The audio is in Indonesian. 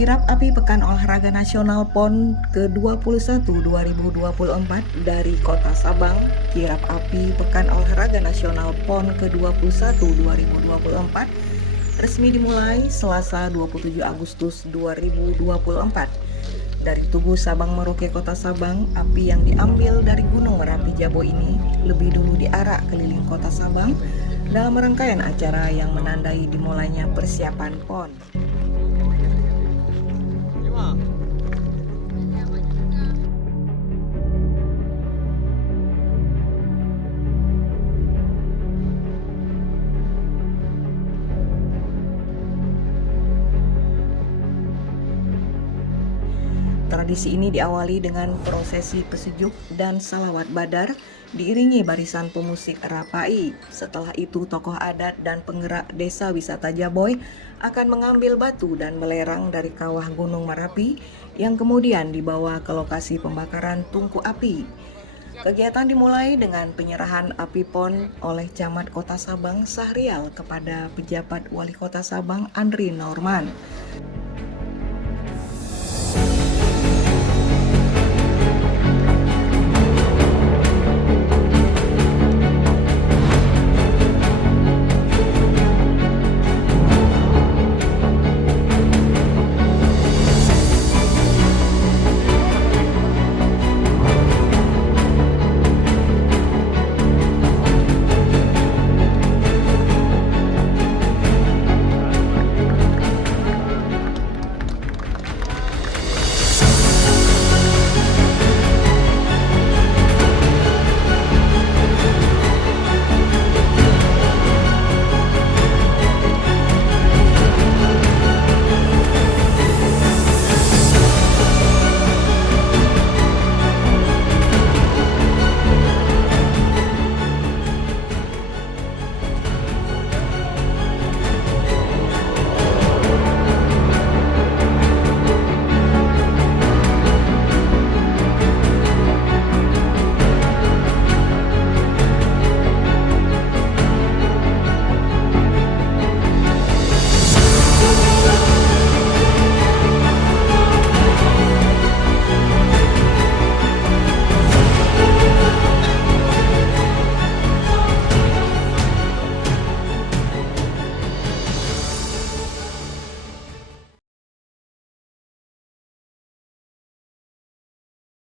Kirap Api Pekan Olahraga Nasional PON ke-21 2024 dari Kota Sabang. Kirap Api Pekan Olahraga Nasional PON ke-21 2024 resmi dimulai Selasa 27 Agustus 2024. Dari Tugu Sabang Merauke Kota Sabang, api yang diambil dari Gunung Merapi Jabo ini lebih dulu diarak keliling Kota Sabang dalam rangkaian acara yang menandai dimulainya persiapan PON. Tradisi ini diawali dengan prosesi pesejuk dan salawat badar diiringi barisan pemusik Rapai. Setelah itu tokoh adat dan penggerak desa wisata Jaboy akan mengambil batu dan belerang dari kawah Gunung Merapi yang kemudian dibawa ke lokasi pembakaran tungku api. Kegiatan dimulai dengan penyerahan api PON oleh Camat Kota Sabang Sahrial kepada pejabat Wali Kota Sabang Andri Norman.